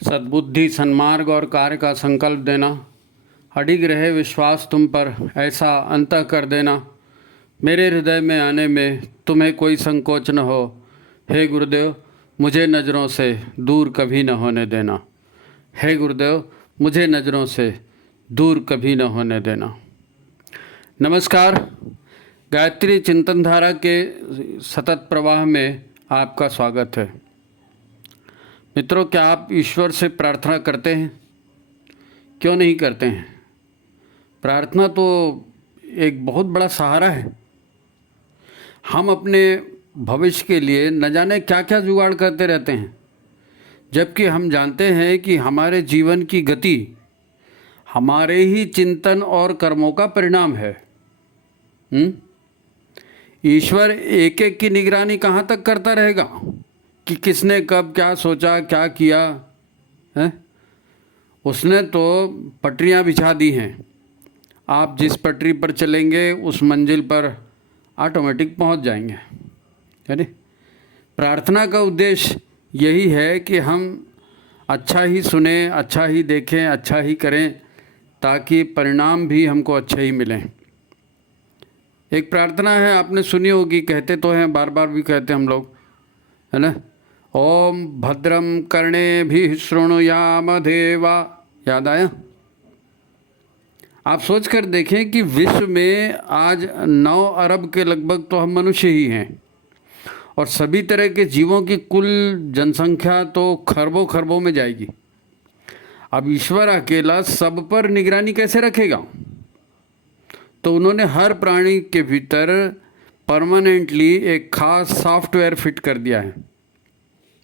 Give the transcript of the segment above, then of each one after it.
सद्बुद्धि, सन्मार्ग और कार्य का संकल्प देना, अडिग रहे विश्वास तुम पर, ऐसा अंतः कर देना, मेरे हृदय में आने में तुम्हें कोई संकोच न हो। हे गुरुदेव, मुझे नज़रों से दूर कभी न होने देना। हे गुरुदेव, मुझे नज़रों से दूर कभी न होने देना। नमस्कार। गायत्री चिंतन धारा के सतत प्रवाह में आपका स्वागत है। मित्रों, क्या आप ईश्वर से प्रार्थना करते हैं? क्यों नहीं करते हैं? प्रार्थना तो एक बहुत बड़ा सहारा है। हम अपने भविष्य के लिए न जाने क्या क्या जुगाड़ करते रहते हैं, जबकि हम जानते हैं कि हमारे जीवन की गति हमारे ही चिंतन और कर्मों का परिणाम है। ईश्वर एक एक की निगरानी कहाँ तक करता रहेगा कि किसने कब क्या सोचा, क्या किया है? उसने तो पटरियाँ बिछा दी हैं। आप जिस पटरी पर चलेंगे उस मंजिल पर ऑटोमेटिक पहुंच जाएंगे, है नहीं? प्रार्थना का उद्देश्य यही है कि हम अच्छा ही सुने, अच्छा ही देखें, अच्छा ही करें, ताकि परिणाम भी हमको अच्छे ही मिलें। एक प्रार्थना है, आपने सुनी होगी, कहते तो हैं, बार बार भी कहते हैं हम लोग, है ना? ओम भद्रम कर्णेभिः शृणुयाम देवा। याद आया? आप सोच कर देखें कि विश्व में आज 9 अरब के लगभग तो हम मनुष्य ही हैं, और सभी तरह के जीवों की कुल जनसंख्या तो खरबों खरबों में जाएगी। अब ईश्वर अकेला सब पर निगरानी कैसे रखेगा? तो उन्होंने हर प्राणी के भीतर परमानेंटली एक खास सॉफ्टवेयर फिट कर दिया है।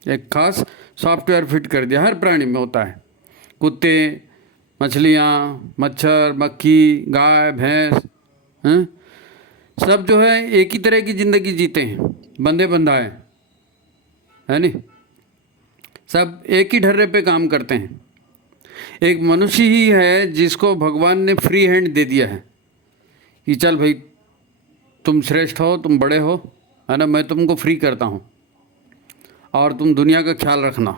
एक खास सॉफ्टवेयर फिट कर दिया, हर प्राणी में होता है। कुत्ते, मछलियाँ, मच्छर, मक्खी, गाय, भैंस, हैं? सब जो है एक ही तरह की ज़िंदगी जीते हैं, बंधे बंधाए, है नहीं? सब एक ही ढर्रे पे काम करते हैं। एक मनुष्य ही है जिसको भगवान ने फ्री हैंड दे दिया है कि चल भाई, तुम श्रेष्ठ हो, तुम बड़े हो, है ना? मैं तुमको फ्री करता हूँ और तुम दुनिया का ख्याल रखना,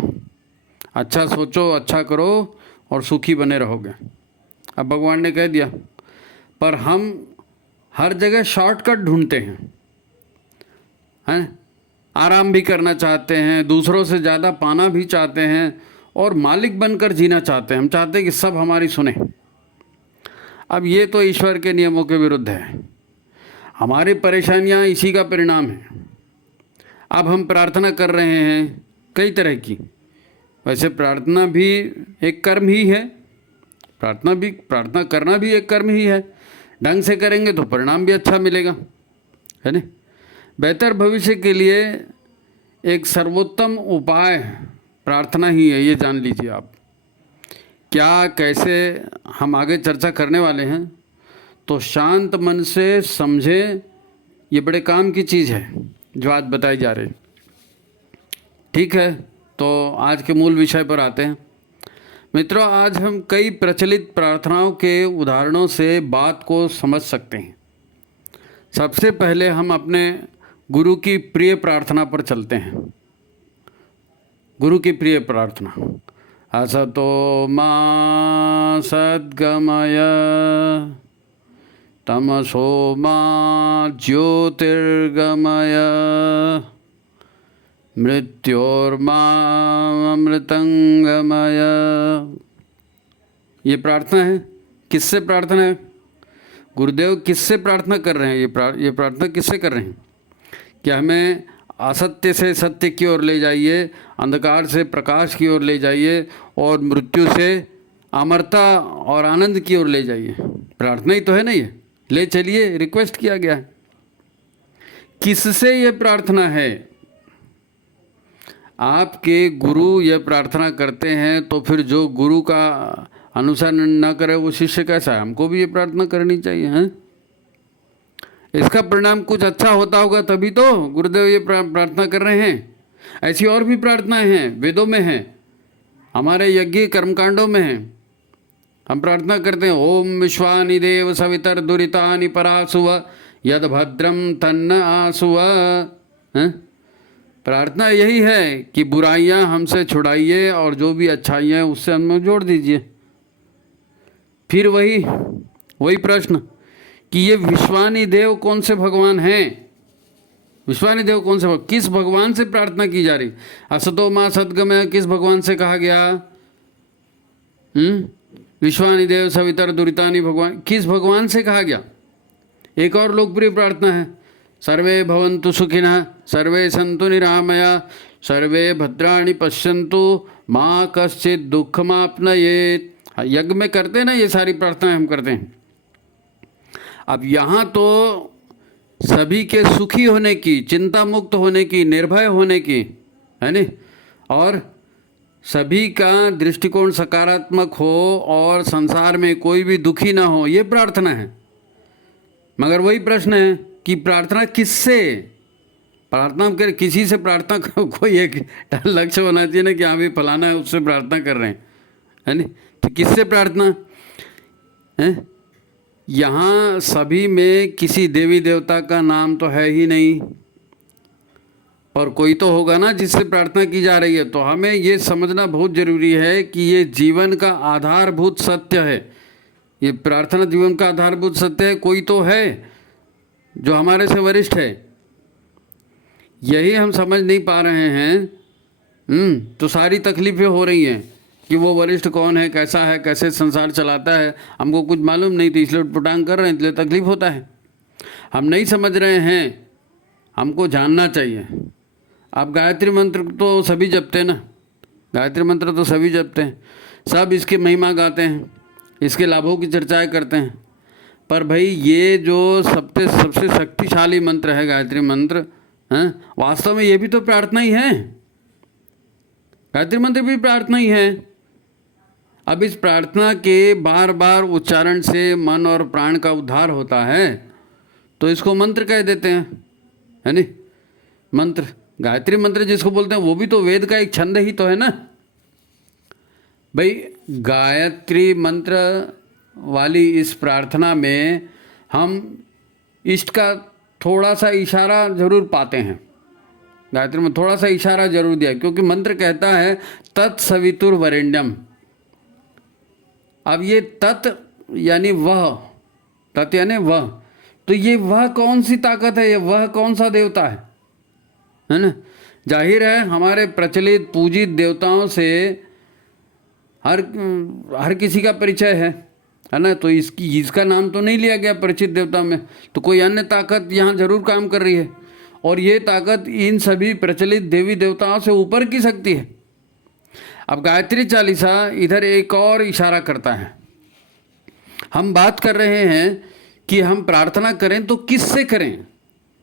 अच्छा सोचो, अच्छा करो और सुखी बने रहोगे। अब भगवान ने कह दिया, पर हम हर जगह शॉर्टकट ढूंढते हैं? आराम भी करना चाहते हैं, दूसरों से ज़्यादा पाना भी चाहते हैं, और मालिक बनकर जीना चाहते हैं। हम चाहते हैं कि सब हमारी सुने। अब ये तो ईश्वर के नियमों के विरुद्ध है। हमारी परेशानियाँ इसी का परिणाम है। अब हम प्रार्थना कर रहे हैं कई तरह की। वैसे प्रार्थना भी एक कर्म ही है, प्रार्थना करना भी एक कर्म ही है। ढंग से करेंगे तो परिणाम भी अच्छा मिलेगा, है ना? बेहतर भविष्य के लिए एक सर्वोत्तम उपाय प्रार्थना ही है, ये जान लीजिए आप। क्या, कैसे, हम आगे चर्चा करने वाले हैं, तो शांत मन से समझें। ये बड़े काम की चीज़ है जो आज बताई जा रही। ठीक है, तो आज के मूल विषय पर आते हैं। मित्रों, आज हम कई प्रचलित प्रार्थनाओं के उदाहरणों से बात को समझ सकते हैं। सबसे पहले हम अपने गुरु की प्रिय प्रार्थना पर चलते हैं। गुरु की प्रिय प्रार्थना, असतो मा सद्गमय तमसो मा ज्योतिर्गमय मृत्योर्मामृतंगमय। ये प्रार्थना है। किससे प्रार्थना है? गुरुदेव किससे प्रार्थना कर रहे हैं? ये प्रार्थना किससे कर रहे हैं? क्या हमें असत्य से सत्य की ओर ले जाइए, अंधकार से प्रकाश की ओर ले जाइए, और मृत्यु से अमरता और आनंद की ओर ले जाइए। प्रार्थना ही तो है ना ये। ले चलिए, रिक्वेस्ट किया गया है। किससे ये प्रार्थना है? आपके गुरु यह प्रार्थना करते हैं, तो फिर जो गुरु का अनुसरण न करे वो शिष्य कैसा है? हमको भी ये प्रार्थना करनी चाहिए, हैं? इसका परिणाम कुछ अच्छा होता होगा, तभी तो गुरुदेव ये प्रार्थना कर रहे हैं। ऐसी और भी प्रार्थनाएं हैं, वेदों में हैं, हमारे यज्ञ कर्मकांडों में हैं। हम प्रार्थना करते हैं, ओम विश्वानि देव सवितर दुरितानि परासुव यद भद्रम तन्न आसुव। प्रार्थना यही है कि बुराइयां हमसे छुड़ाइए और जो भी अच्छाइयाँ हैं उससे हमें जोड़ दीजिए। फिर वही प्रश्न कि ये विश्वानी देव कौन से भगवान हैं? विश्वानी देव कौन से किस भगवान से प्रार्थना की जा रही? असतो मां सद्गमय किस भगवान से कहा गया? विश्वानी देव सवितर दुरितानी भगवान, किस भगवान से कहा गया? एक और लोकप्रिय प्रार्थना है, सर्वे भवन्तु सुखिनः सर्वे सन्तु निरामया सर्वे भद्राणि पश्यन्तु माँ कश्चित दुःखमाप्नयेत्। यज्ञ में करते हैं ना, ये सारी प्रार्थनाएं हम करते हैं। अब यहाँ तो सभी के सुखी होने की, चिंता मुक्त होने की, निर्भय होने की, है नहीं, और सभी का दृष्टिकोण सकारात्मक हो और संसार में कोई भी दुखी ना हो, ये प्रार्थना है। मगर वही प्रश्न है कि प्रार्थना किससे? प्रार्थना कर किसी से प्रार्थना कोई एक लक्ष्य होना चाहिए ना कि हाँ भी फलाना है उससे प्रार्थना कर रहे हैं, है नहीं। तो किससे प्रार्थना है? यहाँ सभी में किसी देवी देवता का नाम तो है ही नहीं, और कोई तो होगा ना जिससे प्रार्थना की जा रही है। तो हमें ये समझना बहुत ज़रूरी है कि ये जीवन का आधारभूत सत्य है, ये प्रार्थना जीवन का आधारभूत सत्य है। कोई तो है जो हमारे से वरिष्ठ है, यही हम समझ नहीं पा रहे हैं। तो सारी तकलीफ़ें हो रही हैं कि वो वरिष्ठ कौन है, कैसा है, कैसे संसार चलाता है, हमको कुछ मालूम नहीं थी इसलिए उटपटांग कर रहे हैं, इसलिए तकलीफ़ होता है। हम नहीं समझ रहे हैं, हमको जानना चाहिए। आप गायत्री मंत्र तो सभी जपते हैं ना, गायत्री मंत्र तो सभी जपते हैं, सब इसकी महिमा गाते हैं, इसके लाभों की चर्चाएं करते हैं। पर भाई ये जो सबसे शक्तिशाली मंत्र है गायत्री मंत्र, हैं, वास्तव में ये भी तो प्रार्थना ही है। गायत्री मंत्र भी प्रार्थना ही है। अब इस प्रार्थना के बार बार उच्चारण से मन और प्राण का उद्धार होता है, तो इसको मंत्र कह देते हैं, है नहीं। मंत्र, गायत्री मंत्र जिसको बोलते हैं वो भी तो वेद का एक छंद ही तो है ना भाई। गायत्री मंत्र वाली इस प्रार्थना में हम इष्ट का थोड़ा सा इशारा जरूर पाते हैं, गायत्री में थोड़ा सा इशारा जरूर दिया, क्योंकि मंत्र कहता है तत्सवितुर्वरेण्यम। अब ये तत् यानी वह, तत् यानी वह, तो ये वह कौन सी ताकत है, ये वह कौन सा देवता है ना। जाहिर है हमारे प्रचलित पूजित देवताओं से हर किसी का परिचय है ना। तो इसका नाम तो नहीं लिया गया परिचित देवता में, तो कोई अन्य ताकत यहाँ जरूर काम कर रही है, और ये ताकत इन सभी प्रचलित देवी देवताओं से ऊपर की शक्ति है। अब गायत्री चालीसा इधर एक और इशारा करता है। हम बात कर रहे हैं कि हम प्रार्थना करें तो किससे करें।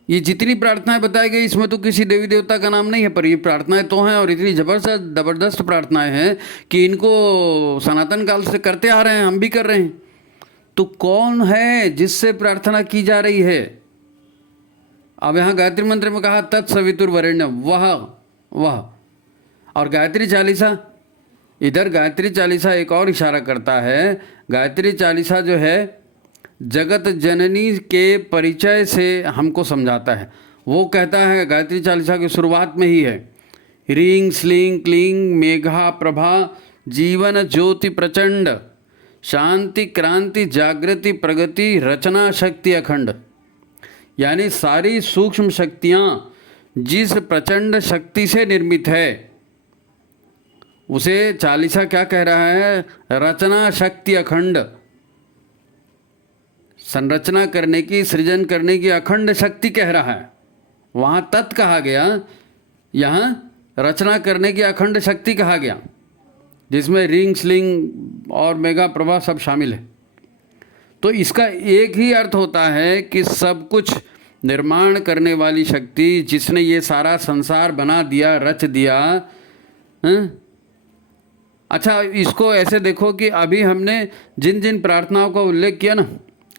ये जितनी प्रार्थनाएं बताई गई इसमें तो किसी देवी देवता का नाम नहीं है, पर ये प्रार्थनाएं तो हैं, और इतनी ज़बरदस्त प्रार्थनाएं हैं कि इनको सनातन काल से करते आ रहे हैं, हम भी कर रहे हैं। तो कौन है जिससे प्रार्थना की जा रही है? अब यहाँ गायत्री मंत्र में कहा तत्सवितुर्वरेण्यम, वह। और गायत्री चालीसा, इधर गायत्री चालीसा एक और इशारा करता है। गायत्री चालीसा जो है जगत जननी के परिचय से हमको समझाता है। वो कहता है गायत्री चालीसा की शुरुआत में ही है, ह्रीं श्लीं क्लीं मेघा प्रभा जीवन ज्योति प्रचंड शांति क्रांति जागृति प्रगति रचना शक्ति अखंड। यानी सारी सूक्ष्म शक्तियाँ जिस प्रचंड शक्ति से निर्मित है उसे चालीसा क्या कह रहा है? रचना शक्ति अखंड, संरचना करने की, सृजन करने की अखंड शक्ति कह रहा है। वहाँ तत् कहा गया, यहाँ रचना करने की अखंड शक्ति कहा गया, जिसमें रिंग स्लिंग और मेगा प्रभा सब शामिल है। तो इसका एक ही अर्थ होता है कि सब कुछ निर्माण करने वाली शक्ति, जिसने ये सारा संसार बना दिया, रच दिया। अच्छा, इसको ऐसे देखो कि अभी हमने जिन जिन प्रार्थनाओं का उल्लेख किया ना,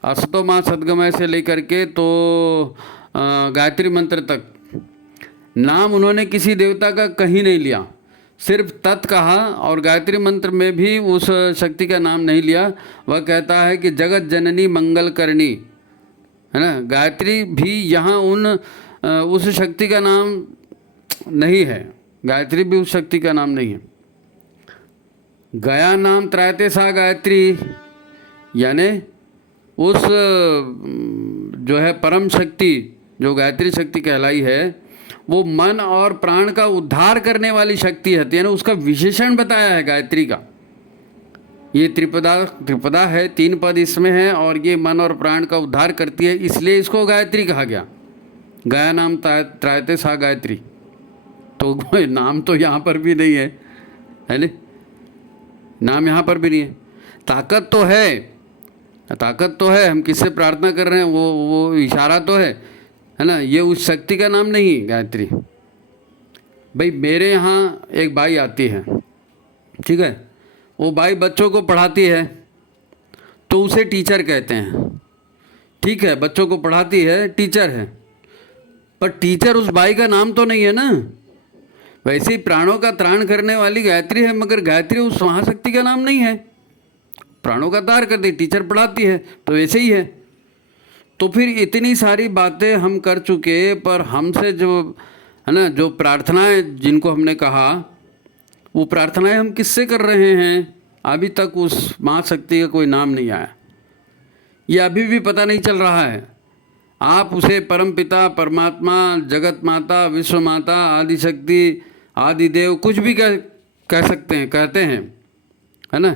असतो मां सद्गमय से लेकर के तो गायत्री मंत्र तक, नाम उन्होंने किसी देवता का कहीं नहीं लिया, सिर्फ तत् कहा। और गायत्री मंत्र में भी उस शक्ति का नाम नहीं लिया। वह कहता है कि जगत जननी मंगल करनी, है ना। गायत्री भी यहाँ उस शक्ति का नाम नहीं है, गायत्री भी उस शक्ति का नाम नहीं है। गया नाम त्रायते सा गायत्री, यानी उस जो है परम शक्ति जो गायत्री शक्ति कहलाई है, वो मन और प्राण का उद्धार करने वाली शक्ति है, यानी उसका विशेषण बताया है गायत्री का। ये त्रिपदा है, 3 पद इसमें है, और ये मन और प्राण का उद्धार करती है, इसलिए इसको गायत्री कहा गया। गया नाम त्रायते सा गायत्री, तो नाम तो यहाँ पर भी नहीं है नहीं, नाम यहाँ पर भी नहीं है। ताकत तो है, ताकत तो है, हम किससे प्रार्थना कर रहे हैं वो इशारा तो है ना। ये उस शक्ति का नाम नहीं गायत्री। भाई मेरे यहाँ एक बाई आती है, ठीक है, वो बाई बच्चों को पढ़ाती है, तो उसे टीचर कहते हैं। ठीक है, बच्चों को पढ़ाती है, टीचर है, पर टीचर उस बाई का नाम तो नहीं है ना। वैसे ही प्राणों का त्राण करने वाली गायत्री है, मगर गायत्री उस महाशक्ति का नाम नहीं है। प्राणों का तार करती, टीचर पढ़ाती है, तो वैसे ही है। तो फिर इतनी सारी बातें हम कर चुके, पर हमसे जो है ना, जो प्रार्थनाएं जिनको हमने कहा, वो प्रार्थनाएं हम किससे कर रहे हैं? अभी तक उस महाशक्ति का कोई नाम नहीं आया, ये अभी भी पता नहीं चल रहा है। आप उसे परम पिता, परमात्मा, जगत माता, विश्व माता, आदि शक्ति, आदि देव, कुछ भी कह सकते हैं, कहते हैं, है ना,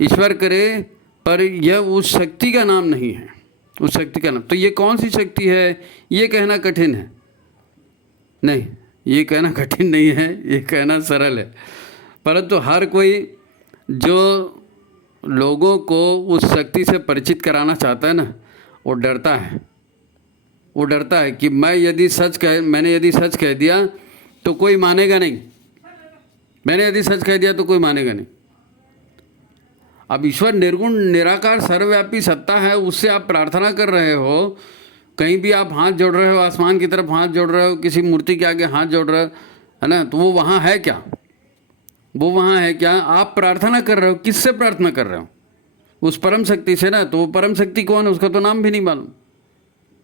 ईश्वर करे, पर यह उस शक्ति का नाम नहीं है, उस शक्ति का नाम। तो ये कौन सी शक्ति है, ये कहना कठिन है। नहीं, ये कहना कठिन नहीं है, ये कहना सरल है। परंतु हर कोई जो लोगों को उस शक्ति से परिचित कराना चाहता है ना, वो डरता है। वो डरता है कि मैंने यदि सच कह दिया तो कोई मानेगा नहीं, मैंने यदि सच कह दिया तो कोई मानेगा नहीं। अब ईश्वर निर्गुण निराकार सर्वव्यापी सत्ता है, उससे आप प्रार्थना कर रहे हो, कहीं भी आप हाथ जोड़ रहे हो, आसमान की तरफ हाथ जोड़ रहे हो, किसी मूर्ति के आगे हाथ जोड़ रहे हो, है ना, तो वो वहाँ है क्या? वो वहाँ है क्या? आप प्रार्थना कर रहे हो, किससे प्रार्थना कर रहे हो? उस परम शक्ति से ना। तो वो परम शक्ति कौन है, उसका तो नाम भी नहीं मालूम,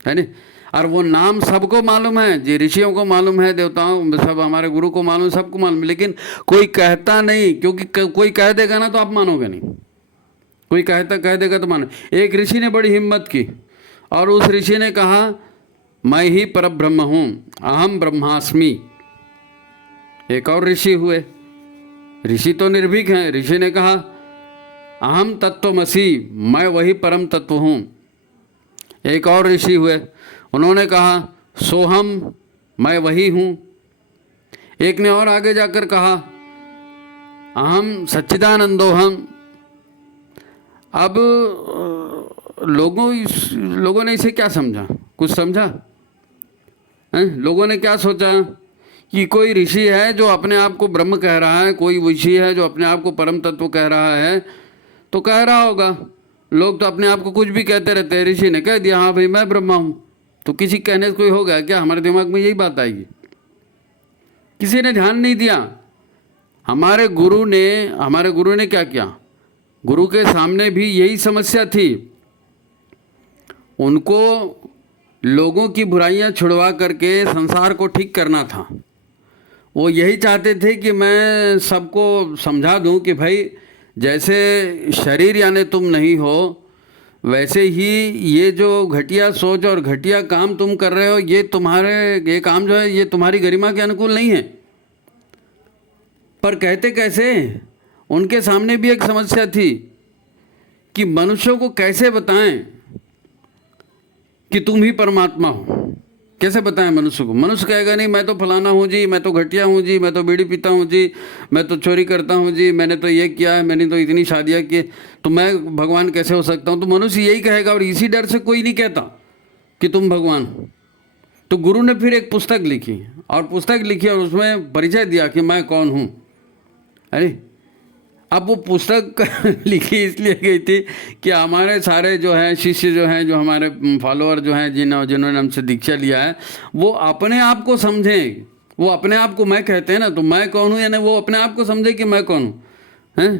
है नहीं। और वो नाम सबको मालूम है, जी ऋषियों को मालूम है, देवताओं सब, हमारे गुरु को मालूम, सबको मालूम, लेकिन कोई कहता नहीं, क्योंकि कोई कह देगा ना तो आप मानोगे नहीं। कोई कह देगा तो मानो। एक ऋषि ने बड़ी हिम्मत की और उस ऋषि ने कहा, मैं ही परब्रह्म हूँ, अहम ब्रह्मास्मि। एक और ऋषि हुए, ऋषि तो निर्भीक हैं, ऋषि ने कहा, अहम तत्वमसि, मैं वही परम तत्व हूँ। एक और ऋषि हुए, उन्होंने कहा, सोहम, मैं वही हूँ। एक ने और आगे जाकर कहा, अहम सच्चिदानंदोहम। अब लोगों ने इसे क्या समझा? कुछ समझा? लोगों ने क्या सोचा कि कोई ऋषि है जो अपने आप को ब्रह्म कह रहा है, कोई ऋषि है जो अपने आप को परम तत्व कह रहा है, तो कह रहा होगा। लोग तो अपने आप को कुछ भी कहते रहते हैं, ऋषि ने कह दिया हाँ भाई मैं ब्रह्मा हूँ, तो किसी कहने से कोई हो गया क्या? हमारे दिमाग में यही बात आएगी। किसी ने ध्यान नहीं दिया। हमारे गुरु ने क्या किया? गुरु के सामने भी यही समस्या थी। उनको लोगों की बुराइयां छुड़वा करके संसार को ठीक करना था। वो यही चाहते थे कि मैं सबको समझा दूं कि भाई जैसे शरीर यानी तुम नहीं हो, वैसे ही ये जो घटिया सोच और घटिया काम तुम कर रहे हो, ये काम जो है ये तुम्हारी गरिमा के अनुकूल नहीं है। पर कहते कैसे? उनके सामने भी एक समस्या थी कि मनुष्यों को कैसे बताएं कि तुम ही परमात्मा हो। कैसे बताएं मनुष्य को? मनुष्य कहेगा नहीं मैं तो फलाना हूँ जी, मैं तो घटिया हूँ जी, मैं तो बीड़ी पीता हूँ जी, मैं तो चोरी करता हूँ जी, मैंने तो ये किया है, मैंने तो इतनी शादियाँ की, तो मैं भगवान कैसे हो सकता हूँ? तो मनुष्य यही कहेगा, और इसी डर से कोई नहीं कहता कि तुम भगवान हो। तो गुरु ने फिर एक पुस्तक लिखी और उसमें परिचय दिया कि मैं कौन हूँ। अरे अब वो पुस्तक लिखी इसलिए गई थी कि हमारे सारे जो हैं शिष्य जो हैं, जो हमारे फॉलोअर जो हैं, जिन्होंने हमसे दीक्षा लिया है, वो अपने आप को समझें। वो अपने आप को मैं कहते हैं ना, तो मैं कौन हूँ, यानी वो अपने आप को समझे कि मैं कौन हूँ, हैं।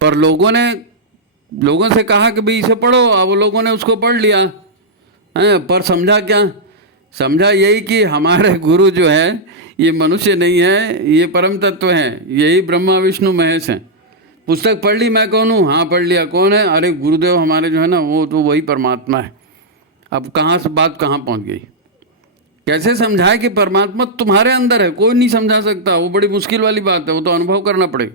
पर लोगों से कहा कि भाई इसे पढ़ो, अब लोगों ने उसको पढ़ लिया, हैं, पर समझा क्या समझा यही कि हमारे गुरु जो है ये मनुष्य नहीं है, ये परम तत्व हैं, यही ब्रह्मा विष्णु महेश हैं। पुस्तक पढ़ ली, मैं कौन हूँ? हाँ पढ़ लिया। कौन है? अरे गुरुदेव हमारे जो है ना, वो तो वही परमात्मा है। अब कहाँ से बात कहाँ पहुँच गई? कैसे समझाए कि परमात्मा तुम्हारे अंदर है? कोई नहीं समझा सकता, वो बड़ी मुश्किल वाली बात है, वो तो अनुभव करना पड़ेगा।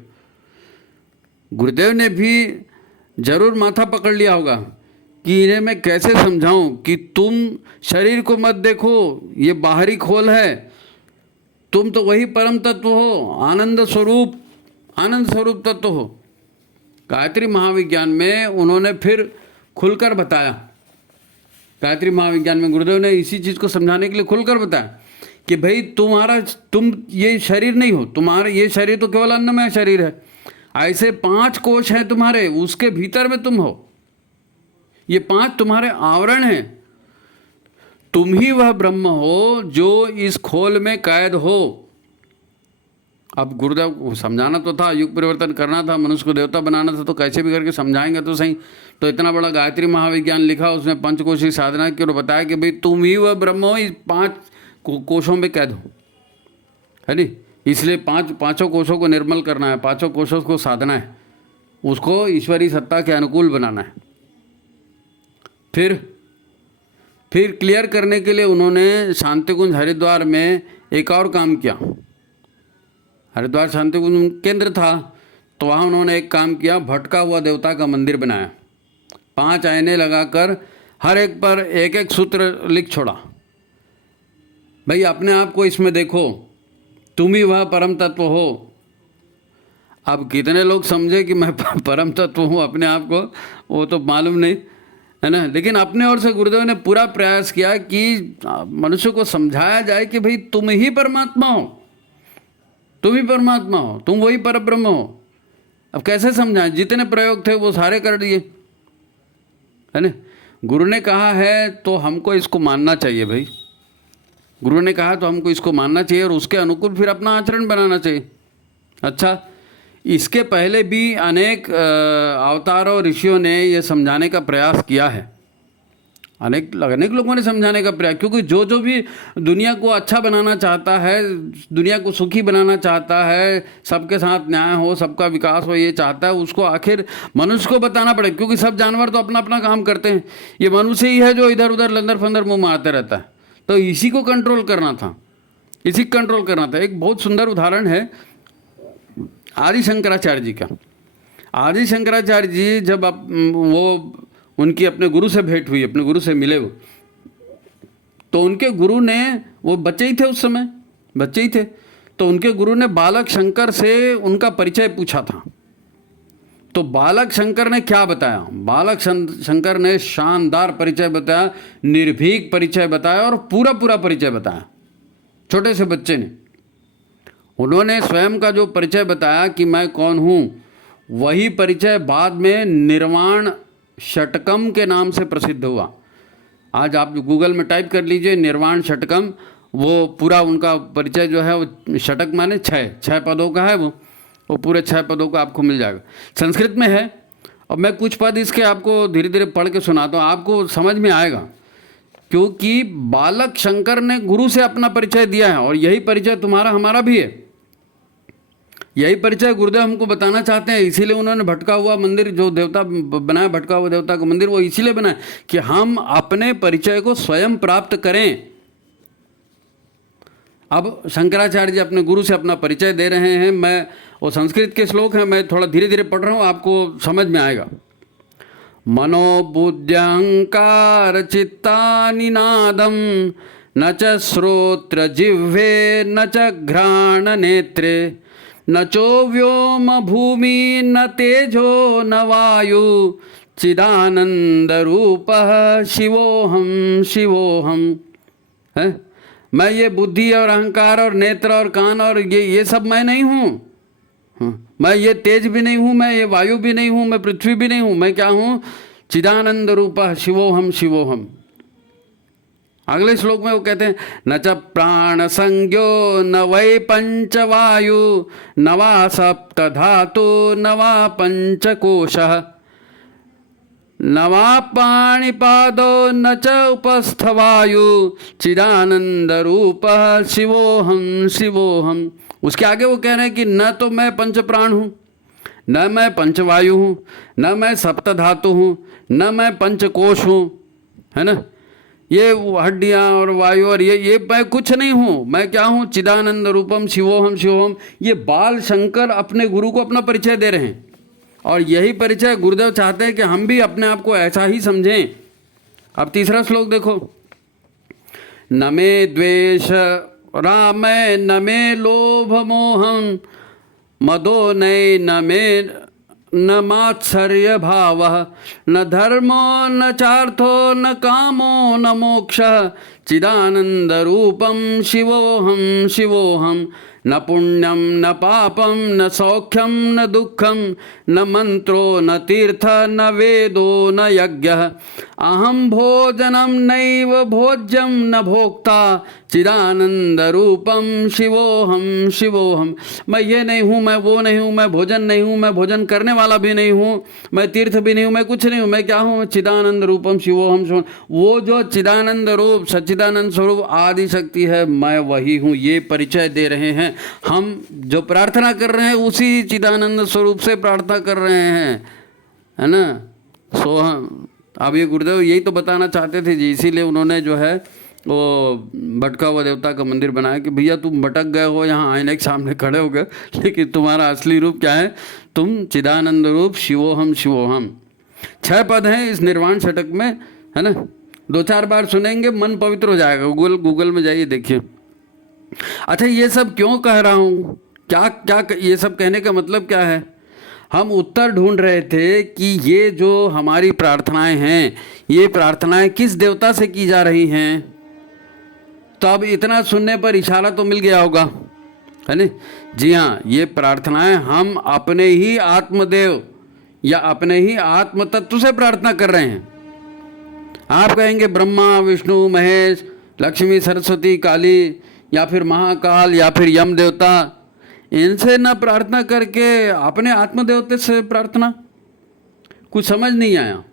गुरुदेव ने भी जरूर माथा पकड़ लिया होगा कि इन्हें मैं कैसे समझाऊं कि तुम शरीर को मत देखो, ये बाहरी खोल है, तुम तो वही परम तत्व हो, आनंद स्वरूप तत्व हो। गायत्री महाविज्ञान में उन्होंने फिर खुलकर बताया, गायत्री महाविज्ञान में गुरुदेव ने इसी चीज़ को समझाने के लिए खुलकर बताया कि भाई तुम ये शरीर नहीं हो, तुम्हारा ये शरीर तो केवल अन्नमय शरीर है। ऐसे 5 कोश हैं तुम्हारे, उसके भीतर में तुम हो, ये 5 तुम्हारे आवरण हैं। तुम ही वह ब्रह्म हो जो इस खोल में कैद हो। अब गुरुदेव को समझाना तो था, युग परिवर्तन करना था, मनुष्य को देवता बनाना था, तो कैसे भी करके समझाएंगे तो सही। तो इतना बड़ा गायत्री महाविज्ञान लिखा, उसमें पंचकोशी साधना की और बताया कि भाई तुम ही वह ब्रह्म हो, इस 5 कोशों में कैद हो, है नी। इसलिए पांचों कोशों को निर्मल करना है, 5 कोशों को साधना है, उसको ईश्वरी सत्ता के अनुकूल बनाना है। फिर क्लियर करने के लिए उन्होंने शांतिकुंज हरिद्वार में एक और काम किया। हरिद्वार शांतिकुंज केंद्र था, तो वहाँ उन्होंने एक काम किया, भटका हुआ देवता का मंदिर बनाया। 5 आईने लगाकर हर एक पर एक एक सूत्र लिख छोड़ा, भाई अपने आप को इसमें देखो, तुम ही वह परम तत्व हो। अब कितने लोग समझे कि मैं परम तत्व हूँ अपने आप को, वो तो मालूम नहीं, है ना। लेकिन अपने ओर से गुरुदेव ने पूरा प्रयास किया कि मनुष्य को समझाया जाए कि भाई तुम ही परमात्मा हो, तुम ही परमात्मा हो, तुम वही परब्रह्म हो। अब कैसे समझाएं? जितने प्रयोग थे वो सारे कर दिए, है ना। गुरु ने कहा है तो हमको इसको मानना चाहिए भाई, गुरु ने कहा तो हमको इसको मानना चाहिए और उसके अनुकूल फिर अपना आचरण बनाना चाहिए। अच्छा, इसके पहले भी अनेक अवतार और ऋषियों ने ये समझाने का प्रयास किया है, अनेक लोगों ने समझाने का प्रयास, क्योंकि जो भी दुनिया को अच्छा बनाना चाहता है, दुनिया को सुखी बनाना चाहता है, सबके साथ न्याय हो, सबका विकास हो, ये चाहता है, उसको आखिर मनुष्य को बताना पड़ेगा। क्योंकि सब जानवर तो अपना अपना काम करते हैं, ये मनुष्य ही है जो इधर उधर लंदर फंदर मुँह मारते रहता है। तो इसी को कंट्रोल करना था, इसी को कंट्रोल करना था। एक बहुत सुंदर उदाहरण है आदि शंकराचार्य जी का। आदि शंकराचार्य जी जब वो उनकी अपने गुरु से भेंट हुई, अपने गुरु से मिले वो, तो उनके गुरु ने, वो बच्चे ही थे उस समय, बच्चे ही थे, तो उनके गुरु ने बालक शंकर से उनका परिचय पूछा था। तो बालक शंकर ने क्या बताया? बालक शंकर ने शानदार परिचय बताया, निर्भीक परिचय बताया और पूरा परिचय बताया। छोटे से बच्चे ने, उन्होंने स्वयं का जो परिचय बताया कि मैं कौन हूँ, वही परिचय बाद में निर्वाण षटकम के नाम से प्रसिद्ध हुआ। आज आप गूगल में टाइप कर लीजिए निर्वाण षटकम, वो पूरा उनका परिचय जो है वो षटक माने 6 पदों का है, वो पूरे 6 पदों का आपको मिल जाएगा। संस्कृत में है, और मैं कुछ पद इसके आपको धीरे धीरे पढ़ के सुनाता हूँ, आपको समझ में आएगा। क्योंकि बालक शंकर ने गुरु से अपना परिचय दिया है, और यही परिचय तुम्हारा हमारा भी है, यही परिचय गुरुदेव हमको बताना चाहते हैं। इसीलिए उन्होंने भटका हुआ मंदिर जो देवता बनाया, भटका हुआ देवता का मंदिर, वो इसीलिए बनाया कि हम अपने परिचय को स्वयं प्राप्त करें। अब शंकराचार्य जी अपने गुरु से अपना परिचय दे रहे हैं। मैं, वो संस्कृत के श्लोक हैं, मैं थोड़ा धीरे धीरे पढ़ रहा हूँ, आपको समझ में आएगा। मनोबुद्ध्यंकार चित्तानिनादम न च श्रोत्र जिह्वे न च घ्राण नेत्रे न चो व्योम भूमि न तेजो न वायु चिदानंद रूपः शिवोहम है। मैं ये बुद्धि और अहंकार और नेत्र और कान और ये सब मैं नहीं हूँ। मैं ये तेज भी नहीं हूँ, मैं ये वायु भी नहीं हूँ, मैं पृथ्वी भी नहीं हूँ। मैं क्या हूँ? चिदानंद रूपः शिवोहम। अगले श्लोक में वो कहते हैं न च प्राण संज्ञो न वै पंचवायु न वा सप्त धातु न वा पंचकोश न वा पाणिपादो न च उपस्थवायु चिदानंद रूप शिवोहम शिवोहम। उसके आगे वो कह रहे हैं कि न तो मैं पंच प्राण हूँ, न मैं पंचवायु हूँ, न मैं सप्त धातु हूँ, न मैं पंचकोश हूँ, है ना, ये हड्डियाँ और वायु और ये मैं कुछ नहीं हूँ। मैं क्या हूँ? चिदानंद रूपम शिवोहम शिवोहम। ये बाल शंकर अपने गुरु को अपना परिचय दे रहे हैं, और यही परिचय गुरुदेव चाहते हैं कि हम भी अपने आप को ऐसा ही समझें। अब तीसरा श्लोक देखो, न मे द्वेष राम न मे लोभ मोहम मदो नय न मे न मात्सर्य भाव न धर्मो न चार्थो न कामो न मोक्ष चिदानंद रूपम शिवोहम शिवोहम। न पुण्यम न पापम न सौख्यम न दुखम न मंत्रो न तीर्थ न वेदो न यज्ञ अहम भोजनम नैव भोज्यम न भोक्ता चिदानंद रूपम शिवोहम शिवोहम। मैं ये नहीं हूँ, मैं वो नहीं हूँ, मैं भोजन नहीं हूँ, मैं भोजन करने वाला भी नहीं हूँ, मैं तीर्थ भी नहीं हूँ, मैं कुछ नहीं हूँ। मैं क्या हूँ? चिदानंद रूपम शिवोहम शिवोहम। वो जो चिदानंद रूप सच्चिदानंद स्वरूप आदि शक्ति है, मैं वही हूँ, ये परिचय दे रहे हैं। हम जो प्रार्थना कर रहे हैं उसी चिदानंद स्वरूप से प्रार्थना कर रहे हैं, है ना। सो हम अब ये गुरुदेव यही तो बताना चाहते थे जी, इसीलिए उन्होंने जो है वो भटका हुआ देवता का मंदिर बनाया कि भैया तुम भटक गए हो, यहाँ आईने के सामने खड़े हो गए, लेकिन तुम्हारा असली रूप क्या है? तुम चिदानंद रूप शिवोहम शिवोहम। 6 पद हैं इस निर्वाण षटक में, है ना। 2-4 बार सुनेंगे, मन पवित्र हो जाएगा। गूगल में जाइए देखिए। अच्छा, ये सब क्यों कह रहा हूँ? क्या क्या ये सब कहने का मतलब क्या है? हम उत्तर ढूंढ रहे थे कि ये जो हमारी प्रार्थनाएं हैं, ये प्रार्थनाएं किस देवता से की जा रही हैं। तो अब इतना सुनने पर इशारा तो मिल गया होगा, है ना। जी हाँ, ये प्रार्थनाएं हम अपने ही आत्मदेव या अपने ही आत्म तत्व से प्रार्थना कर रहे हैं। आप कहेंगे ब्रह्मा विष्णु महेश लक्ष्मी सरस्वती काली या फिर महाकाल या फिर यम देवता, इनसे ना प्रार्थना करके अपने आत्मदेवते से प्रार्थना, कुछ समझ नहीं आया।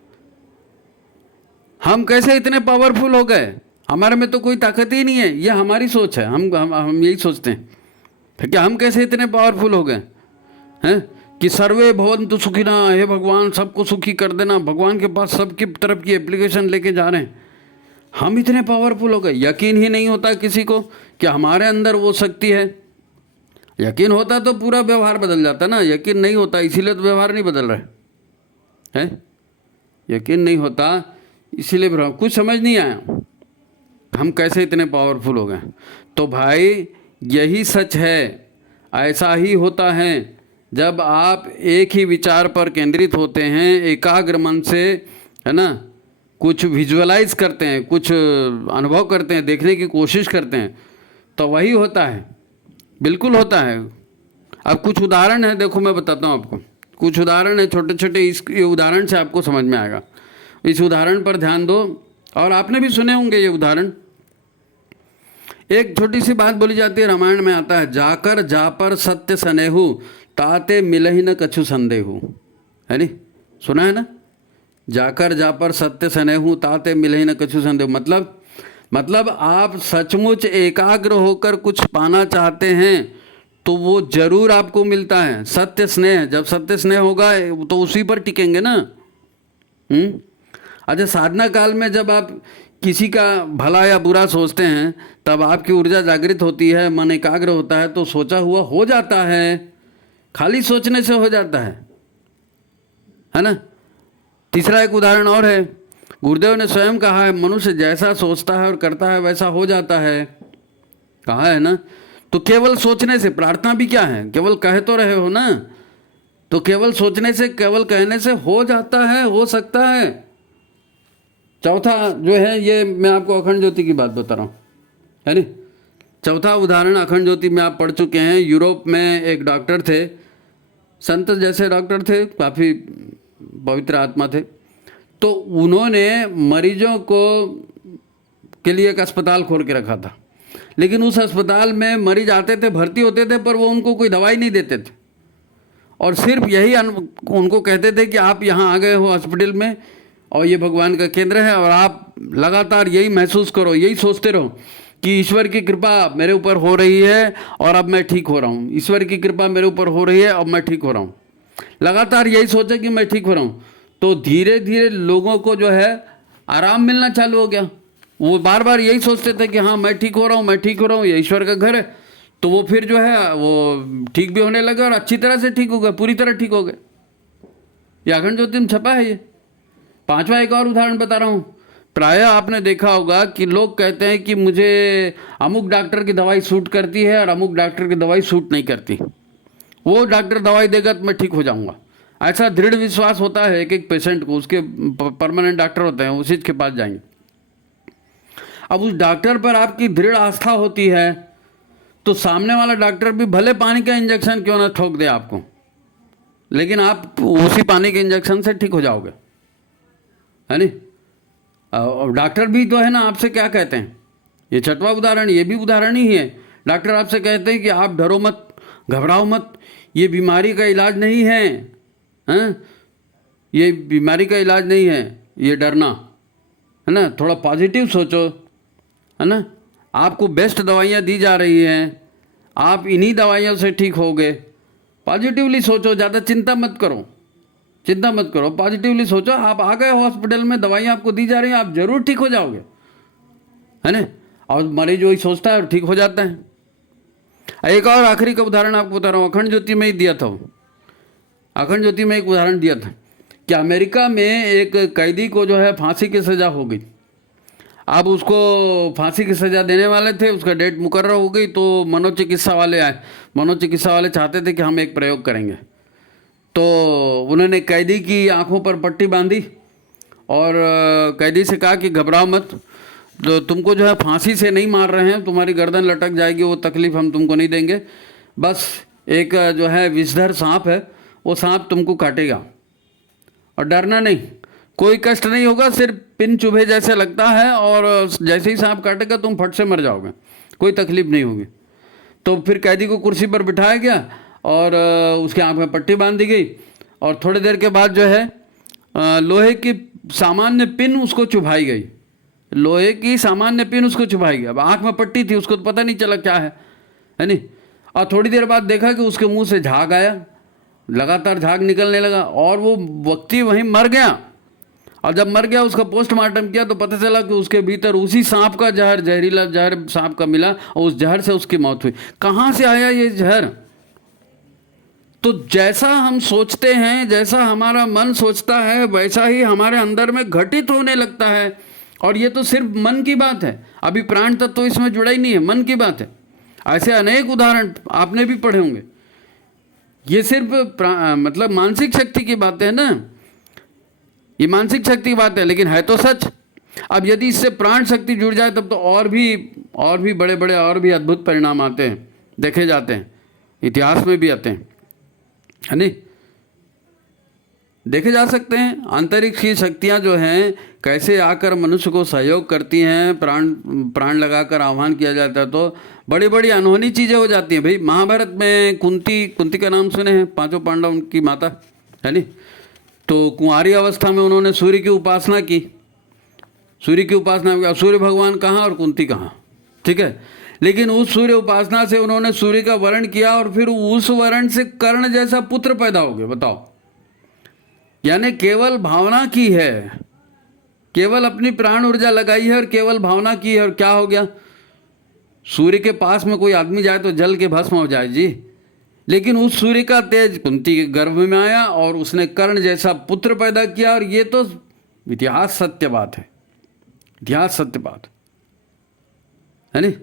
हम कैसे इतने पावरफुल हो गए? हमारे में तो कोई ताकत ही नहीं है, ये हमारी सोच है। हम यही सोचते हैं कि हम कैसे इतने पावरफुल हो गए हैं कि सर्वे भवन्तु सुखिना, हे भगवान सबको सुखी कर देना। भगवान के पास सबकी तरफ की एप्लीकेशन लेके जा रहे हैं। हम इतने पावरफुल हो गए, यकीन ही नहीं होता किसी को कि हमारे अंदर वो शक्ति है। यकीन होता तो पूरा व्यवहार बदल जाता ना, यकीन नहीं होता इसीलिए तो व्यवहार नहीं बदल रहा है। यकीन नहीं होता इसीलिए कुछ समझ नहीं आया हम कैसे इतने पावरफुल हो गए। तो भाई यही सच है, ऐसा ही होता है जब आप एक ही विचार पर केंद्रित होते हैं, एकाग्र मन से, है ना, कुछ विजुअलाइज करते हैं, कुछ अनुभव करते हैं, देखने की कोशिश करते हैं, तो वही होता है, बिल्कुल होता है। अब कुछ उदाहरण है, देखो मैं बताता हूँ आपको। कुछ उदाहरण है छोटे छोटे, इस उदाहरण से आपको समझ में आएगा। इस उदाहरण पर ध्यान दो, और आपने भी सुने होंगे ये उदाहरण। एक छोटी सी बात बोली जाती है, रामायण में आता है, जाकर जा पर सत्य सनेहु ताते मिलहि न कछु संदेहु, है नी, सुना है ना। जाकर जा पर सत्य सनेहु ताते मिलहि न कछु संदेहु। मतलब आप सचमुच एकाग्र होकर कुछ पाना चाहते हैं तो वो जरूर आपको मिलता है। सत्य स्नेह, जब सत्य स्नेह होगा तो उसी पर टिकेंगे ना। अच्छा, साधना काल में जब आप किसी का भला या बुरा सोचते हैं तब आपकी ऊर्जा जागृत होती है, मन एकाग्र होता है, तो सोचा हुआ हो जाता है, खाली सोचने से हो जाता है ना। तीसरा एक उदाहरण और है, गुरुदेव ने स्वयं कहा है, मनुष्य जैसा सोचता है और करता है वैसा हो जाता है, कहा है ना। तो केवल सोचने से, प्रार्थना भी क्या है, केवल कह तो रहे हो ना, तो केवल सोचने से, केवल कहने से हो जाता है, हो सकता है। चौथा जो है, ये मैं आपको अखंड ज्योति की बात बता रहा हूँ, है नी। चौथा उदाहरण अखंड ज्योति में आप पढ़ चुके हैं। यूरोप में एक डॉक्टर थे, संत जैसे डॉक्टर थे, काफ़ी पवित्र आत्मा थे। तो उन्होंने मरीजों को के लिए एक अस्पताल खोल के रखा था, लेकिन उस अस्पताल में मरीज आते थे, भर्ती होते थे, पर वो उनको कोई दवाई नहीं देते थे, और सिर्फ यही उनको कहते थे कि आप यहाँ आ गए हो हॉस्पिटल में, और ये भगवान का केंद्र है। और आप लगातार यही महसूस करो, यही सोचते रहो कि ईश्वर की कृपा मेरे ऊपर हो रही है और अब मैं ठीक हो रहा हूँ, ईश्वर की कृपा मेरे ऊपर हो रही है अब मैं ठीक हो रहा हूँ। लगातार यही सोचे कि मैं ठीक हो रहा हूँ, तो धीरे धीरे लोगों को जो है आराम मिलना चालू हो गया। वो बार बार यही सोचते थे कि हाँ मैं ठीक हो रहा हूँ, मैं ठीक हो रहा हूँ, ये ईश्वर का घर है। तो वो फिर जो है वो ठीक भी होने लगे और अच्छी तरह से ठीक हो गए, पूरी तरह ठीक हो गए। ये अखंड ज्योति में छपा है ये। पांचवा एक और उदाहरण बता रहा हूँ। प्रायः आपने देखा होगा कि लोग कहते हैं कि मुझे अमुक डॉक्टर की दवाई सूट करती है और अमुक डॉक्टर की दवाई सूट नहीं करती, वो डॉक्टर दवाई देगा तो मैं ठीक हो जाऊंगा। ऐसा दृढ़ विश्वास होता है एक एक पेशेंट को, उसके परमानेंट डॉक्टर होते हैं, उसी के पास जाएंगे। अब उस डॉक्टर पर आपकी दृढ़ आस्था होती है तो सामने वाला डॉक्टर भी भले पानी का इंजेक्शन क्यों ना ठोक दे आपको, लेकिन आप उसी पानी के इंजेक्शन से ठीक हो जाओगे, है नहीं। और डॉक्टर भी तो है ना, आपसे क्या कहते हैं, ये छठवां उदाहरण, ये भी उदाहरण ही है। डॉक्टर आपसे कहते हैं कि आप डरो मत, घबराओ मत, ये बीमारी का इलाज नहीं है, हैं, ये बीमारी का इलाज नहीं है, ये डरना, है ना, थोड़ा पॉजिटिव सोचो, है ना, आपको बेस्ट दवाइयाँ दी जा रही हैं, आप इन्हीं दवाइयों से ठीक होगे। पॉजिटिवली सोचो, ज़्यादा चिंता मत करो, चिंता मत करो, पॉजिटिवली सोचो। आप आ गए हॉस्पिटल में, दवाइयाँ आपको दी जा रही हैं, आप जरूर ठीक हो जाओगे, है ना। और मरीज वही सोचता है और ठीक हो जाता है। एक और आखिरी का उदाहरण आपको बता रहा हूँ, अखंड ज्योति में ही दिया था, अखंड ज्योति में एक उदाहरण दिया था कि अमेरिका में एक कैदी को जो है फांसी की सज़ा हो गई। अब उसको फांसी की सज़ा देने वाले थे, उसका डेट मुकर्रर हो गई, तो मनोचिकित्सा वाले आए। मनोचिकित्सा वाले चाहते थे कि हम एक प्रयोग करेंगे, तो उन्होंने कैदी की आंखों पर पट्टी बांधी और कैदी से कहा कि घबराओ मत, तो तुमको जो है फांसी से नहीं मार रहे हैं, तुम्हारी गर्दन लटक जाएगी, वो तकलीफ़ हम तुमको नहीं देंगे, बस एक जो है विषधर सांप है, वो सांप तुमको काटेगा और डरना नहीं, कोई कष्ट नहीं होगा, सिर्फ पिन चुभे जैसे लगता है और जैसे ही सांप काटेगा तुम फट से मर जाओगे, कोई तकलीफ नहीं होगी। तो फिर कैदी को कुर्सी पर बिठाया गया और उसके आँख में पट्टी बांध दी गई और थोड़ी देर के बाद जो है लोहे की सामान्य पिन उसको चुभाई गई, लोहे की सामान्य पिन उसको चुभाई गई। अब आँख में पट्टी थी, उसको तो पता नहीं चला क्या है नहीं। और थोड़ी देर बाद देखा कि उसके मुंह से झाग आया, लगातार झाग निकलने लगा और वो व्यक्ति वहीं मर गया। और जब मर गया उसका पोस्टमार्टम किया तो पता चला कि उसके भीतर उसी सांप का जहर, जहरीला जहर सांप का मिला और उस जहर से उसकी मौत हुई। कहाँ से आया ये जहर? तो जैसा हम सोचते हैं, जैसा हमारा मन सोचता है, वैसा ही हमारे अंदर में घटित होने लगता है। और ये तो सिर्फ मन की बात है, अभी प्राण तत्व तो इसमें जुड़ा ही नहीं है, मन की बात है। ऐसे अनेक उदाहरण आपने भी पढ़े होंगे। ये सिर्फ मतलब मानसिक शक्ति की बात है ना, ये मानसिक शक्ति की बात है, लेकिन है तो सच। अब यदि इससे प्राण शक्ति जुड़ जाए तब तो और भी बड़े बड़े और भी अद्भुत परिणाम आते हैं, देखे जाते हैं, इतिहास में भी आते हैं, है नहीं, देखे जा सकते हैं। अंतरिक्ष की शक्तियाँ जो हैं कैसे आकर मनुष्य को सहयोग करती हैं, प्राण लगाकर आह्वान किया जाता है तो बड़ी बड़ी अनहोनी चीज़ें हो जाती हैं। भाई महाभारत में कुंती का नाम सुने हैं, पांचों पांडव उनकी माता, है नहीं। तो कुंवारी अवस्था में उन्होंने सूर्य की उपासना की, सूर्य की उपासना, सूर्य भगवान कहाँ और कुंती कहाँ, ठीक है। लेकिन उस सूर्य उपासना से उन्होंने सूर्य का वर्ण किया और फिर उस वर्ण से कर्ण जैसा पुत्र पैदा हो गया। बताओ, यानी केवल भावना की है, केवल अपनी प्राण ऊर्जा लगाई है और केवल भावना की है, और क्या हो गया? सूर्य के पास में कोई आदमी जाए तो जल के भस्म हो जाए जी। लेकिन उस सूर्य का तेज कुंती के गर्भ में आया और उसने कर्ण जैसा पुत्र पैदा किया। और ये तो इतिहास सत्य बात है, इतिहास सत्य बात है नहीं।